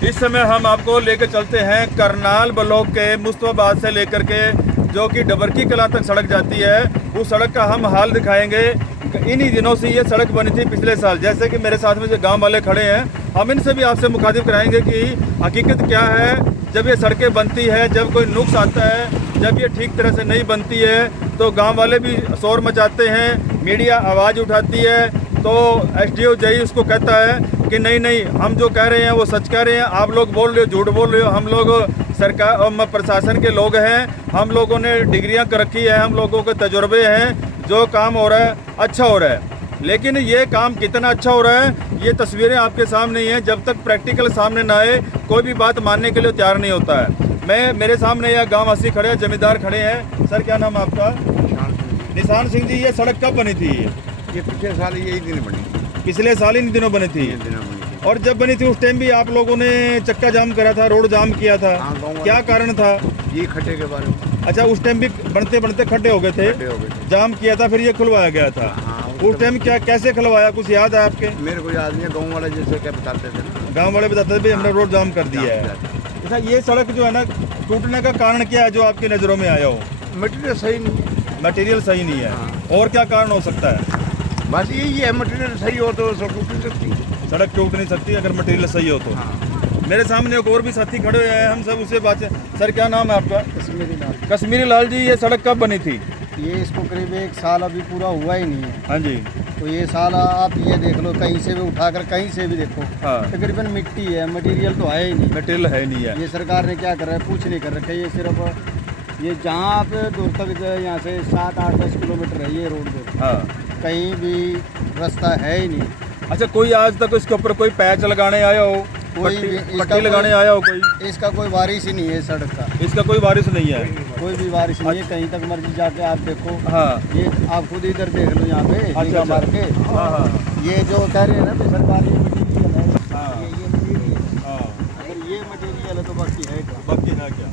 इस समय हम आपको लेकर चलते हैं करनाल ब्लॉक के मुस्तफाबाद से लेकर के जो कि डबरकी कला तक सड़क जाती है, उस सड़क का हम हाल दिखाएंगे। इन्हीं दिनों से ये सड़क बनी थी पिछले साल। जैसे कि मेरे साथ में जो गांव वाले खड़े हैं, हम इनसे भी आपसे मुखातिब कराएंगे कि हकीकत क्या है जब ये सड़कें बनती है, जब कोई नुक्स आता है, जब ये ठीक तरह से नहीं बनती है तो गांव वाले भी शोर मचाते हैं, मीडिया आवाज़ उठाती है, तो एसडीओ जई उसको कहता है कि नहीं नहीं हम जो कह रहे हैं वो सच कह रहे हैं, आप लोग बोल रहे हो झूठ बोल रहे हो। हम लोग सरकार और प्रशासन के लोग हैं, हम लोगों ने डिग्रियां कर रखी है, हम लोगों के तजुर्बे हैं, जो काम हो रहा है अच्छा हो रहा है। लेकिन ये काम कितना अच्छा हो रहा है ये तस्वीरें आपके सामने ही हैं। जब तक प्रैक्टिकल सामने ना आए कोई भी बात मानने के लिए तैयार नहीं होता है। मेरे सामने यह गाँव वासी खड़े हैं, जमींदार खड़े हैं। सर क्या नाम है आपका? निशान सिंह जी, ये सड़क कब बनी थी? ये पिछले साल यही दिन बनी। पिछले साल इन दिनों बनी थी। और जब बनी थी उस टाइम भी आप लोगों ने चक्का जाम करा था, रोड जाम किया था। क्या कारण था? ये खड्डे के बारे में। अच्छा, उस टाइम भी बनते बनते खड्डे हो गए थे, जाम किया था, फिर ये खुलवाया गया था। उस टाइम क्या कैसे खुलवाया, कुछ याद है आपके? मेरे को याद नहीं, गाँव वाले जैसे क्या बताते थे। गाँव वाले बताते थे हमने रोड जाम कर दिया है। अच्छा, ये सड़क जो है ना टूटने का कारण क्या है जो आपकी नज़रों में आया हो? मटेरियल सही नहीं है। मटेरियल सही नहीं है। और क्या कारण हो सकता है? बस यही है, मटेरियल सही हो तो सड़क टूट नहीं सकती। सड़क टूट नहीं सकती अगर मटेरियल सही हो तो। मेरे सामने एक और भी साथी खड़े हुए हैं, हम सब उससे बात। सर क्या नाम है आपका? कश्मीरी लाल। कश्मीरी लाल जी, ये सड़क कब बनी थी? ये इसको करीब 1 साल अभी पूरा हुआ ही नहीं है। हाँ जी। तो ये साल आप ये देख लो, कहीं से भी उठाकर कहीं से भी देखो, हाँ। तकरीबन मिट्टी है, मटेरियल तो है ही नहीं। मटेरियल है नहीं है। ये सरकार ने क्या कर रहा है कुछ नहीं कर रखा है। ये सिर्फ ये जहाँ आप दूर तक यहाँ से 7, 8, 10 किलोमीटर है ये रोड पे, हाँ। कहीं भी रास्ता है ही नहीं। अच्छा, कोई आज तक इसके ऊपर कोई पैच लगाने आया हो, पट्टी लगाने आया हो कोई? इसका कोई वारिस ही नहीं है सड़क का। इसका कोई वारिस नहीं है। कोई भी वारिस नहीं है, कहीं तक मर्जी जाके आप देखो। हाँ। ये आप खुद इधर देख लो यहाँ पे निगाह मार के। हाँ हाँ। ये जो कह रहे हैं ना कि सरकार ये मटीरियल है, हाँ। ये मटीरियल, हाँ। अगर ये मटीरियल है तो बाकी है क्या? बाकी है क्या?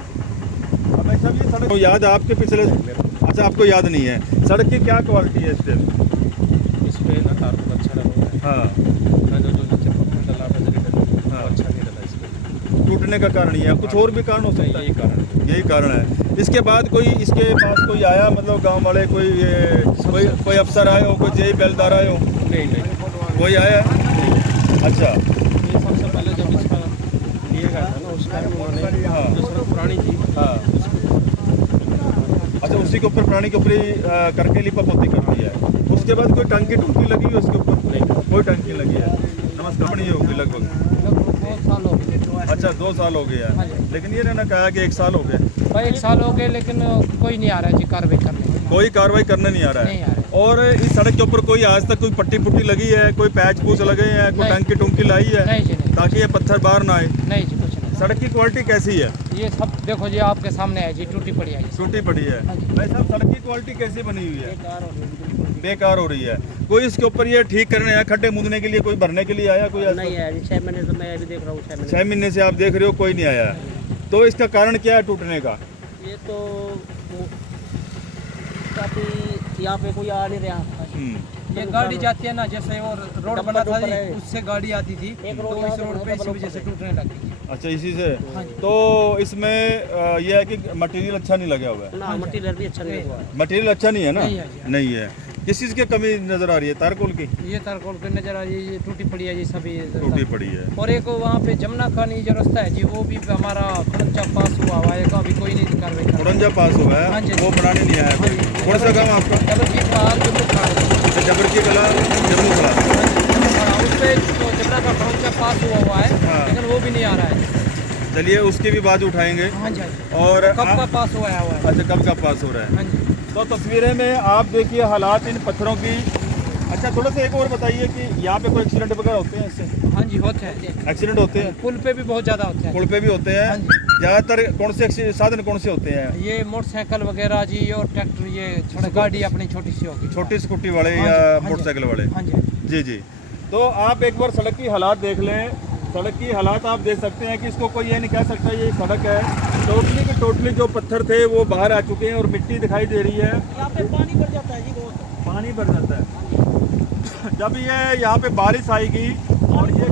अब ऐसा भी सड़क तो याद है आपके पिछले? अच्छा, आपको याद नहीं है। सड़क की क्या क्वालिटी है इस टाइम? इस पे ना तार अच्छा लगा है। हाँ। ना जो नीचे पत्थर डला बजरी डला, हाँ। अच्छा नहीं डला इस पे। टूटने का कारण ये है, कुछ और भी कारण हो सकता है? यही कारण है। यही कारण है। इसके बाद कोई इसके पास कोई आया, मतलब गांव वाले कोई अफसर आए हो, कोई जेई बेलदार आए हो? नहीं नहीं कोई आया? अच्छा। ये सबसे पहले जब इसका लिए गया था ना उस टाइम उन्होंने हाँ। जो सड़क पुरानी थी हाँ। अच्छा, उसी के ऊपर प्राणी के ऊपर ही करके लिपा पोती कर दी है। उसके बाद कोई टंकी टूंकी लगी है उसके ऊपर? नहीं। कोई टंकी लगी है? नमस्कार नहीं होगी लगभग? 2 साल हो गए। अच्छा, 2 साल हो गया हाँ है। जी। लेकिन ये ना कहा कि 1 साल हो गए। भाई 1 साल हो गए लेकिन कोई नहीं आ रहा है जी कार्रवाई करने। कोई कार्रवाई करने नहीं आ रहा नहीं आ है। और इस सड़क के ऊपर कोई आज तक कोई पट्टी पुट्टी लगी है, कोई पैच पूछ लगे हैं, कोई नहीं। टंकी टुंकी लाई है नहीं जी नहीं। ताकि ये पत्थर बाहर ना आए? नहीं जी कुछ नहीं। सड़क की क्वालिटी कैसी है? ये सब देखो जी आपके सामने है जी, टूटी पड़ी है जी। टूटी पड़ी है। हाँ जी। भाई साहब, सड़क की क्वालिटी कैसी बनी हुई है? बेकार हो रही है। कोई इसके ऊपर ये ठीक करने आया, खड्डे मूंदने के लिए कोई भरने के लिए आया? कोई नहीं है जी, 6 महीने से मैं अभी देख रहा हूँ। 6 महीने से आप देख रहे हो कोई नहीं आया है। तो इसका कारण क्या है टूटने का? ये तो काफी यहाँ पे कोई आ नहीं रहा। ये गाड़ी जाती है ना, जैसे और रोड बना था जी, है। उससे गाड़ी आती थी एक तो रोड इस है, रोड पे इसी वजह से टूटने लगी थी। अच्छा, इसी से। हाँ जी। तो इसमें यह है कि मटेरियल अच्छा नहीं लगा हुआ है। ना मटीरियल भी अच्छा नहीं हुआ है। मटेरियल अच्छा नहीं है ना? नहीं है जी। नहीं है। किस चीज़ की कमी नजर आ रही है? तारकोल की ये तारकोल पे नजर आ रही है, ये टूटी पड़ी है जी सभी। टूटी पड़ी है। और एक वहाँ पे जमुना खानी जो रास्ता है जी, वो भी हमारा खर्चा पास हुआ है, अभी कोई नहीं कार्रवाई कर रहा। उड़ंजा पास हुआ हाँ है, जी। वो बनाने नहीं आया। हाँ जी। कौन सा गाँव आपका? चलो ठीक बाहर जम्मू खड़ा जबर की कला, जम्मू खड़ा। उस पर तो जमुना का खर्चा पास हुआ है, हाँ। लेकिन वो भी नहीं आ रहा है। चलिए उसकी भी बात उठाएंगे। हाँ जी हाँ जी। और कब का पास हुआ है? अच्छा, कब का पास हो रहा है? हाँ जी। तो तस्वीरें में आप देखिए हालात इन पत्थरों की। अच्छा, थोड़ा सा एक और बताइए कि यहाँ पे कोई एक्सीडेंट वगैरह होते हैं इससे? हाँ जी होते हैं। एक्सीडेंट होते हैं? पुल पे भी बहुत ज़्यादा होते हैं। पुल पे भी होते हैं। हाँ जी। ज़्यादातर कौन से साधन कौन से होते हैं? ये मोटरसाइकिल वगैरह जी और ट्रैक्टर, ये छोटी गाड़ी अपनी छोटी सी होगी, छोटी स्कूटी वाले हाँ या जी, हाँ जी। मोटरसाइकिल वाले? हाँ जी। जी जी। तो आप एक बार सड़क की हालात देख लें। सड़क की हालात आप देख सकते हैं कि इसको कोई ये नहीं कह सकता ये सड़क है। टोटली के टोटली जो पत्थर थे वो बाहर आ चुके हैं और मिट्टी दिखाई दे रही है। यहाँ पे पानी भर जाता है जी बहुत। पानी भर जाता है जब ये यहाँ पे बारिश आएगी और ये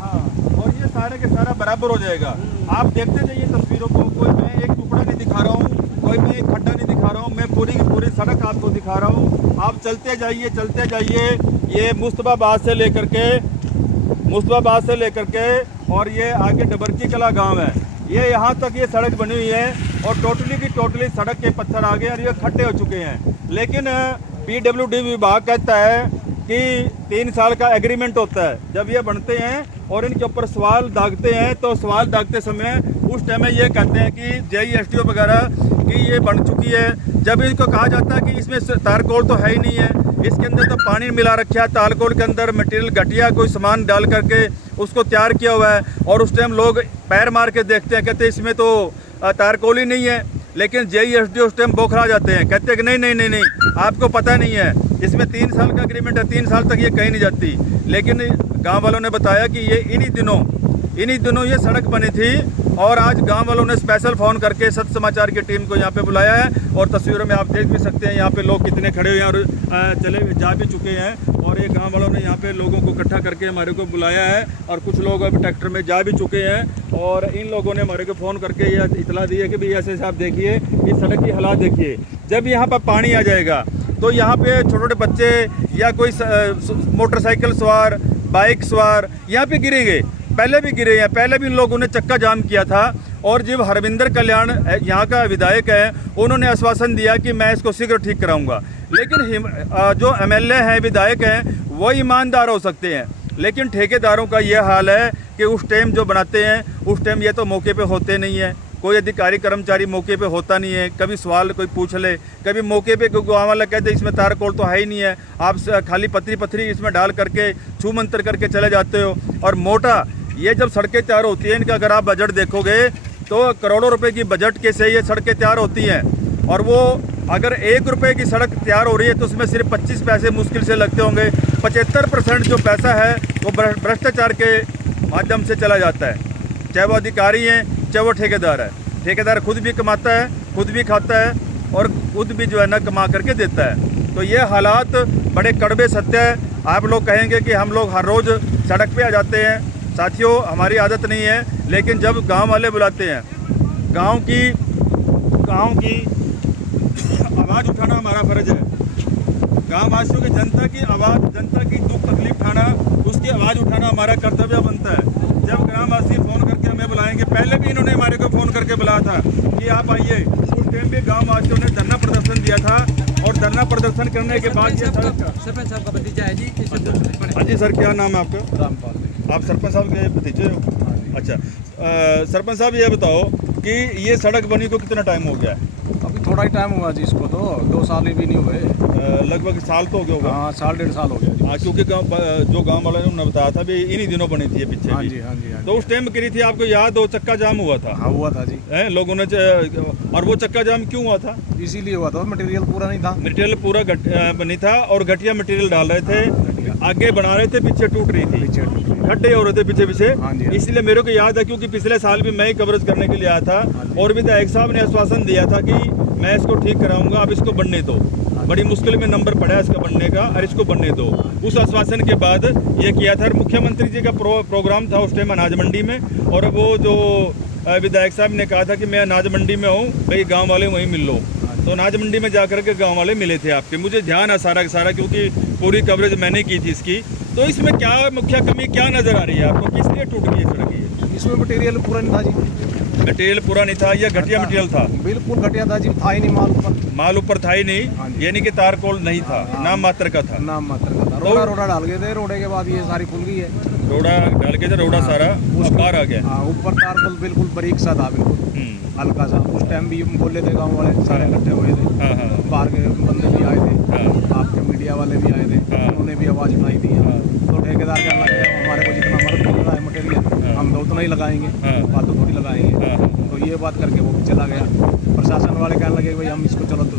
हाँ, और ये सारे के सारा बराबर हो जाएगा। आप देखते जाइए तस्वीरों को, कोई मैं एक टुकड़ा नहीं दिखा रहा हूँ, कोई मैं एक खड्डा नहीं दिखा रहा हूँ, मैं पूरी की पूरी सड़क आपको दिखा रहा हूँ। आप चलते जाइए। ये मुस्तफाबाद से लेकर के और ये आगे डबरकी कला गांव है, ये यहाँ तक ये सड़क बनी हुई है और टोटली की टोटली सड़क के पत्थर आ गए और ये खड्डे हो चुके हैं। लेकिन PWD विभाग कहता है कि 3 साल का एग्रीमेंट होता है। जब ये बनते हैं और इनके ऊपर सवाल दागते हैं तो सवाल दागते समय उस टाइम में ये कहते हैं कि JESTO वगैरह कि ये बन चुकी है। जब इनको कहा जाता है कि इसमें तारकोल तो है ही नहीं है, इसके अंदर तो पानी मिला रखा है, तारकोल के अंदर मटेरियल घटिया कोई सामान डाल करके उसको तैयार किया हुआ है, और उस टाइम लोग पैर मार के देखते हैं, कहते हैं इसमें तो तारकोल ही नहीं है। लेकिन JESTO उस टाइम बौखला जाते हैं, कहते हैं कि नहीं आपको पता नहीं है, इसमें 3 साल का एग्रीमेंट है, 3 साल तक ये कहीं नहीं जाती। लेकिन गांव वालों ने बताया कि ये इन्हीं दिनों ये सड़क बनी थी, और आज गांव वालों ने स्पेशल फ़ोन करके सत्य समाचार की टीम को यहाँ पे बुलाया है, और तस्वीरों में आप देख भी सकते हैं यहाँ पे लोग कितने खड़े हुए हैं और चले जा भी चुके हैं। और ये गांव वालों ने यहाँ पे लोगों को इकट्ठा करके हमारे को बुलाया है, और कुछ लोग अभी ट्रैक्टर में जा भी चुके हैं, और इन लोगों ने हमारे को फ़ोन करके ये इतला दी है कि भाई ऐसे आप देखिए इस सड़क की हालात देखिए। जब यहाँ पर पानी आ जाएगा तो यहाँ पे छोटे छोटे बच्चे या कोई मोटरसाइकिल सवार, बाइक सवार यहाँ पे गिरेंगे। पहले भी गिरे हैं, पहले भी इन लोगों ने चक्का जाम किया था। और जब हरविंदर कल्याण यहाँ का विधायक है, उन्होंने आश्वासन दिया कि मैं इसको शीघ्र ठीक कराऊंगा। लेकिन जो MLA हैं, विधायक हैं, वो ईमानदार हो सकते हैं, लेकिन ठेकेदारों का ये हाल है कि उस टाइम जो बनाते हैं उस टाइम ये तो मौके पे होते नहीं है, कोई अधिकारी कर्मचारी मौके पे होता नहीं है। कभी सवाल कोई पूछ ले, कभी मौके पे कोई गाँव वाला कहते इसमें तारकोल तो है ही नहीं है, आप खाली पत्थरी इसमें डाल करके छू मंतर करके चले जाते हो। और मोटा ये जब सड़कें तैयार होती हैं, इनका अगर आप बजट देखोगे तो करोड़ों रुपए की बजट के से ये सड़कें तैयार होती हैं, और वो अगर 1 रुपये की सड़क तैयार हो रही है तो उसमें सिर्फ 25 पैसे मुश्किल से लगते होंगे। 75% जो पैसा है वो भ्रष्टाचार के माध्यम से चला जाता है, चाहे वो अधिकारी हैं चाहे वो ठेकेदार है। ठेकेदार खुद भी कमाता है, खुद भी खाता है, और खुद भी जो है ना कमा करके देता है। तो ये हालात बड़े कड़वे सत्य है। आप लोग कहेंगे कि हम लोग हर रोज़ सड़क पे आ जाते हैं, साथियों हमारी आदत नहीं है, लेकिन जब गांव वाले बुलाते हैं, गांव की आवाज़ उठाना हमारा फ़र्ज है। गांव वासियों की जनता की आवाज़, जनता की दुख तकलीफ उठाना, उसकी आवाज़ उठाना हमारा कर्तव्य बनता है। जब ग्रामवासी फ़ोन करके हमें बुलाएंगे, पहले भी इन्होंने हमारे को फ़ोन करके बुलाया था कि आप आइए, उस टाइम भी गाँव वासियों ने धरना प्रदर्शन दिया था, और धरना प्रदर्शन करने के बाद ये सरपंच साहब का भतीजा है जी। हाँ जी सर, क्या नाम है आपका? रामपाल। आप सरपंच साहब के भतीजे हो? अच्छा, सरपंच साहब ये बताओ कि ये सड़क बनी को कितना टाइम हो गया है? अभी थोड़ा ही टाइम हुआ जी, इसको तो 2 साल भी नहीं हुए। लगभग साल तो हो गया होगा। हाँ, 1.5 साल हो गया जी। हाँ, क्योंकि जो गांव वाले ने उन्होंने बताया था भी इन्हीं दिनों बनी थी ये पीछे हाँ भी। जी, हाँ जी, हाँ तो उस टाइम करी थी, आपको याद हो, चक्का जाम हुआ था? हाँ, हुआ था जी। लोगों ने और वो चक्का जाम क्यों हुआ था? इसीलिए हुआ था, मटेरियल पूरा नहीं था। मटेरियल पूरा नहीं था, और घटिया मटेरियल डाल रहे थे, आगे बना रहे थे, पीछे टूट रही थी, खड्डे हो रहे थे पीछे। हाँ जी। इसलिए मेरे को याद है, क्योंकि पिछले साल भी मैं ही कवरेज करने के लिए आया था, और विधायक साहब ने आश्वासन दिया था कि मैं इसको ठीक कराऊंगा, अब इसको बनने दो। बड़ी मुश्किल में नंबर पड़ा है इसका बनने का, और इसको बनने दो। उस आश्वासन के बाद ये किया था। मुख्यमंत्री जी का प्रोग्राम था उस टाइम अनाज मंडी में, और वो जो विधायक साहब ने कहा था कि मैं अनाज मंडी में हूँ, भाई गाँव वाले वहीं मिल लो। तो अनाज मंडी में जाकर के गाँव वाले मिले थे आपके, मुझे ध्यान है सारा का सारा, क्योंकि पूरी कवरेज मैंने की थी इसकी। तो इसमें क्या मुख्य कमी क्या नज़र आ रही है आपको, किस लिए टूट गई सड़क ये? इसमें मटेरियल पूरा नहीं था जी। मटेरियल पूरा नहीं था या घटिया मटेरियल था? बिल्कुल घटिया था जी, था ही नहीं माल ऊपर था ही नहीं, यानी कि तारकोल नहीं था, नाम मात्र का था। नाम मात्र का था। रोड़ा डाल गए थे, रोड़े के बाद ये सारी खुल गई है। रोड़ा डाल के थे, रोड़ा सारा बाहर आ गया। हाँ, ऊपर तारकोल बिल्कुल बारीक सा था, बिल्कुल हल्का सा। उस टाइम भी बोले थे गाँव वाले सारे इकट्ठे हुए थे, बाहर के बंदे भी आए थे, आपके मीडिया वाले भी आए थे, उन्होंने भी आवाज़ उठाई थी। तो ठेकेदार कहने लगे हमारे को जितना मर्द मिल रहा है मटेरियल, हम तो उतना ही लगाएंगे, फालतू थोड़ी लगाएंगे। तो ये बात करके वो चला गया। प्रशासन वाले कहने लगे भाई हम इसको चलो, तो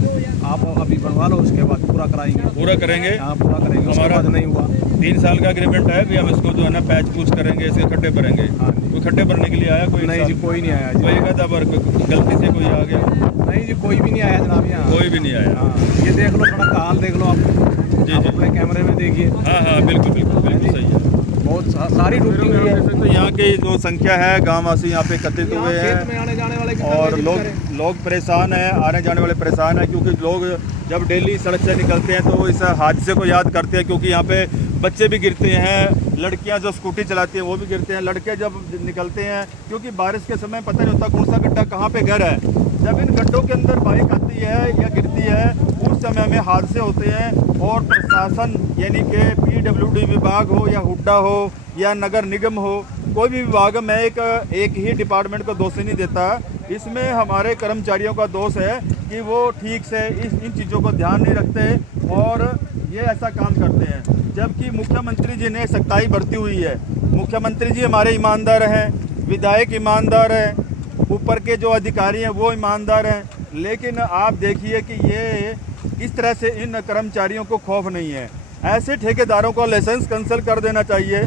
आप अभी बनवा लो, उसके बाद पूरा कराएंगे, पूरा करेंगे। हाँ, पूरा करेंगे। हमारा नहीं हुआ, 3 साल का एग्रीमेंट है कि हम इसको जो है ना पैच पूछ करेंगे, इसके खड्डे भरेंगे। कोई खड्डे भरने के लिए आया? कोई नहीं जी, कोई नहीं आया जी। कोई कहता पर गलती से कोई आ गया? नहीं जी, कोई भी नहीं आया जनाब यहाँ, कोई भी नहीं आया। हाँ, ये देख लो, सड़क का हाल देख लो आप जी, अपने कैमरे में देखिए। हाँ, बिल्कुल सही है। बहुत सारी टूटी हुई है। तो यहाँ की जो संख्या है गाँव वासी यहाँ पे एकत्रित हुए खेत में हैं आने जाने वाले कितना और दिक्कत है। लोग परेशान हैं, आने जाने वाले परेशान हैं, क्योंकि लोग जब डेली सड़क से निकलते हैं तो वो इस हादसे को याद करते हैं, क्योंकि यहाँ पे बच्चे भी गिरते हैं, लड़कियां जो स्कूटी चलाती हैं वो भी गिरते हैं, लड़के जब निकलते हैं, क्योंकि बारिश के समय पता नहीं होता कौन सा गड्ढा कहाँ पे घर है। जब इन गड्ढों के अंदर बाइक आती है या गिरती है उस समय में हादसे होते हैं, और प्रशासन यानी कि PWD विभाग हो या हुड्डा हो या नगर निगम हो, कोई भी विभाग, मैं एक ही डिपार्टमेंट को दोष नहीं देता, इसमें हमारे कर्मचारियों का दोष है कि वो ठीक से इन चीज़ों को ध्यान नहीं रखते और ये ऐसा काम करते हैं। जबकि मुख्यमंत्री जी ने सख्ताई बरती हुई है। मुख्यमंत्री जी हमारे ईमानदार हैं, विधायक ईमानदार हैं, ऊपर के जो अधिकारी हैं वो ईमानदार हैं, लेकिन आप देखिए कि ये इस तरह से इन कर्मचारियों को खौफ नहीं है। ऐसे ठेकेदारों को लाइसेंस कैंसिल कर देना चाहिए।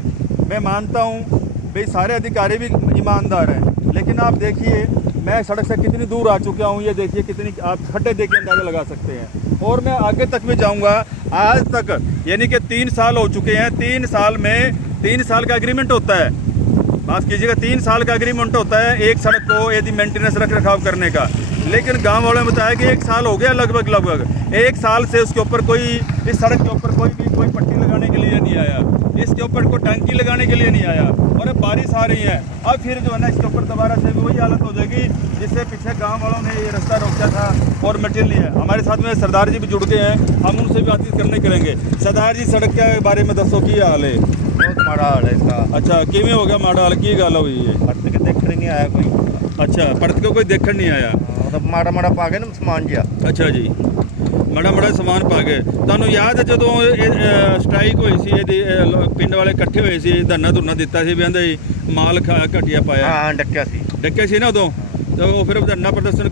मैं मानता हूँ भाई सारे अधिकारी भी ईमानदार हैं, लेकिन आप देखिए मैं सड़क से कितनी दूर आ चुका हूँ, ये देखिए कितनी, आप खड्डे देख के अंदाजा लगा सकते हैं। और मैं आगे तक भी जाऊँगा। आज तक यानी कि 3 साल हो चुके हैं, 3 साल में 3 साल का एग्रीमेंट होता है, माफ़ कीजिएगा 3 साल का एग्रीमेंट होता है एक सड़क को यदि मेंटेनेंस रख रखाव करने का, लेकिन गांव वालों ने बताया कि 1 साल हो गया, लगभग 1 साल से उसके ऊपर कोई, इस सड़क के ऊपर कोई पट्टी लगाने के लिए नहीं आया, इसके ऊपर कोई टंकी लगाने के लिए नहीं आया। और अब बारिश आ रही है, अब फिर जो है ना इसके ऊपर दोबारा से भी वही हालत हो जाएगी जिससे पीछे गांव वालों ने ये रास्ता रोका था और मटेरियल लिया है। हमारे साथ में सरदार जी भी जुड़ गए हैं, हम उनसे भी बातचीत करने करेंगे। सरदार जी सड़क के बारे में दसो की हाल है? बहुत माड़ा हाल है इसका। अच्छा किमें हो गया माड़ा हाल, की गल हुई है? परत के देखने नहीं आया कोई। अच्छा परत को कोई देखने नहीं आया? मतलब माड़ा माड़ा पा गए ना समान जिहा। अच्छा जी, माड़ा समान पा गए। ਤੁਹਾਨੂੰ याद है ਜਦੋਂ ਸਟ੍ਰਾਈਕ ਹੋਈ ਸੀ ਇਹਦੀ ਪਿੰਡ ਵਾਲੇ ਇਕੱਠੇ ਹੋਏ ਸੀ, ਧਰਨਾ ਦਿੱਤਾ ਸੀ ਵੀ ਕਹਿੰਦੇ ਮਾਲ ਘਟਿਆ ਪਾਇਆ? ਹਾਂ ਡੱਕਿਆ ਸੀ। ਡੱਕਿਆ ਸੀ ਨਾ ਉਦੋਂ, ਤਾਂ ਉਹ ਫਿਰ ਧਰਨਾ ਪ੍ਰਦਰਸ਼ਨ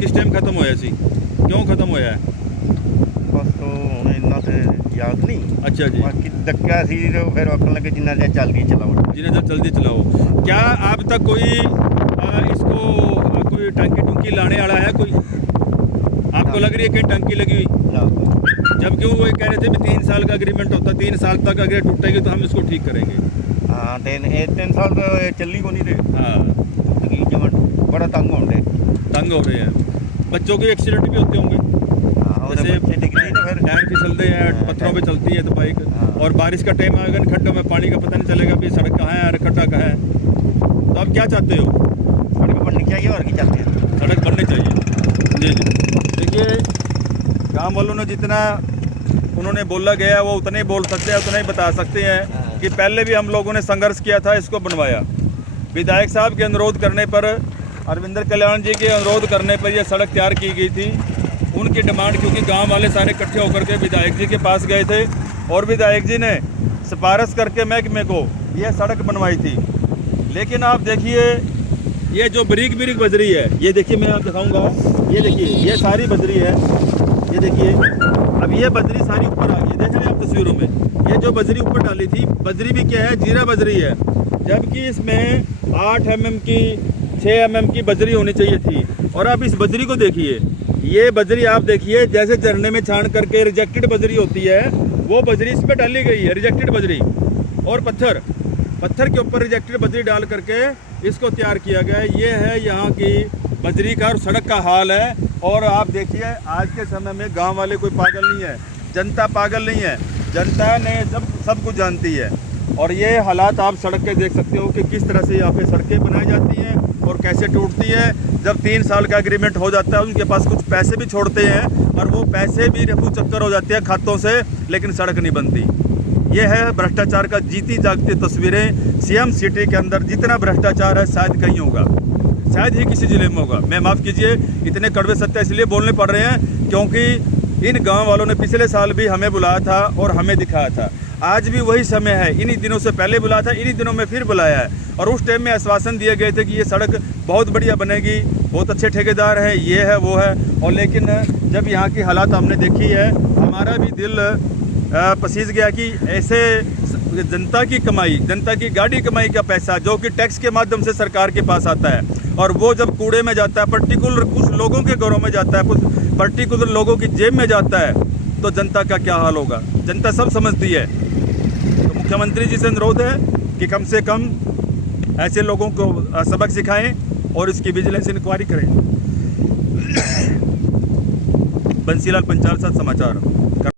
ਕਿਸ ਟਾਈਮ ਖਤਮ ਹੋਇਆ ਸੀ, ਕਿਉਂ ਖਤਮ ਹੋਇਆ? ਬਸ ਹੁਣ ਇੰਨਾ ਤੇ याद नहीं। अच्छा जी, बाकी डक्का सी तो फिर आखने लगे जिन्ना देर जल्दी चलाओ, जिन्हें देर जल्दी चलाओ। क्या अब तक कोई इसको कोई टंकी लाने वाला है कोई? आपको लग रही है कहीं टंकी लगी हुई? जबकि वो कह रहे थे भी 3 साल का एग्रीमेंट होता, 3 साल तक अगर टूटेगी तो हम इसको ठीक करेंगे। हाँ 3 साल तो चली को नहीं थे। हाँ बड़ा तंग हो रहे हैं। बच्चों के एक्सीडेंट भी होते होंगे, जैसे टायर फिसलते हैं, पत्थरों पे चलती है तो बाइक, और बारिश का टाइम आएगा खड्डों में पानी का पता नहीं चलेगा भी सड़क कहाँ है और खड्डा कहाँ है। तो आप क्या चाहते हो? सड़क बननी चाहिए और क्या चाहते हैं? सड़क बननी चाहिए। जी देखिए गांव वालों ने जितना उन्होंने बोला गया वो उतने ही बोल सकते हैं, उतना ही बता सकते हैं कि पहले भी हम लोगों ने संघर्ष किया था, इसको बनवाया। विधायक साहब के अनुरोध करने पर, अरविंदर कल्याण जी के अनुरोध करने पर यह सड़क तैयार की गई थी। उनकी डिमांड, क्योंकि गांव वाले सारे इकट्ठे होकर के विधायक जी के पास गए थे और विधायक जी ने सिफारिश करके महकमे को यह सड़क बनवाई थी। लेकिन आप देखिए ये जो बारीक बजरी है, ये देखिए मैं आप दिखाऊंगा, ये देखिए ये सारी बजरी है, ये देखिए अब ये बजरी सारी ऊपर आ गई, देख रहे हैं आप तस्वीरों में। ये जो बजरी ऊपर डाली थी, बजरी भी क्या है, जीरा बजरी है, जबकि इसमें 8 mm की 6 mm की बजरी होनी चाहिए थी। और आप इस बजरी को देखिए, ये बजरी आप देखिए जैसे झरने में छान करके रिजेक्टेड बजरी होती है वो बजरी इसमें डाली गई है, रिजेक्टेड बजरी, और पत्थर के ऊपर रिजेक्टेड बजरी डाल करके इसको तैयार किया गया है। ये है यहाँ की बजरी का और सड़क का हाल है। और आप देखिए आज के समय में गांव वाले कोई पागल नहीं है, जनता पागल नहीं है, जनता ने सब कुछ जानती है। और ये हालात आप सड़क के देख सकते हो कि किस तरह से यहाँ पे सड़कें बनाई जाती हैं और कैसे टूटती है। जब 3 साल का एग्रीमेंट हो जाता है उनके पास कुछ पैसे भी छोड़ते हैं और वो पैसे भी रफू चक्कर हो जाते हैं खातों से, लेकिन सड़क नहीं बनती। ये है भ्रष्टाचार का जीती जागती तस्वीरें। सीएम सिटी के अंदर जितना भ्रष्टाचार है शायद कहीं होगा, शायद ही किसी ज़िले में होगा। मैं माफ़ कीजिए इतने कड़वे सत्य इसलिए बोलने पड़ रहे हैं क्योंकि इन गाँव वालों ने पिछले साल भी हमें बुलाया था और हमें दिखाया था। आज भी वही समय है, इन्हीं दिनों से पहले बुलाया था, इन्हीं दिनों में फिर बुलाया है। और उस टाइम में आश्वासन दिए गए थे कि ये सड़क बहुत बढ़िया बनेगी, बहुत अच्छे ठेकेदार हैं, ये है वो है। और लेकिन जब यहाँ की हालात हमने देखी है, हमारा भी दिल पसीज गया कि ऐसे जनता की कमाई, जनता की गाड़ी कमाई का पैसा जो कि टैक्स के माध्यम से सरकार के पास आता है, और वो जब कूड़े में जाता है, पर्टिकुलर कुछ लोगों के घरों में जाता है, कुछ पर्टिकुलर लोगों की जेब में जाता है, तो जनता का क्या हाल होगा? जनता सब समझती है। तो मुख्यमंत्री जी से अनुरोध है कि कम से कम ऐसे लोगों को सबक सिखाएं और इसकी विजिलेंस इंक्वायरी करें। बंसीलाल पंचाल साथ समाचार।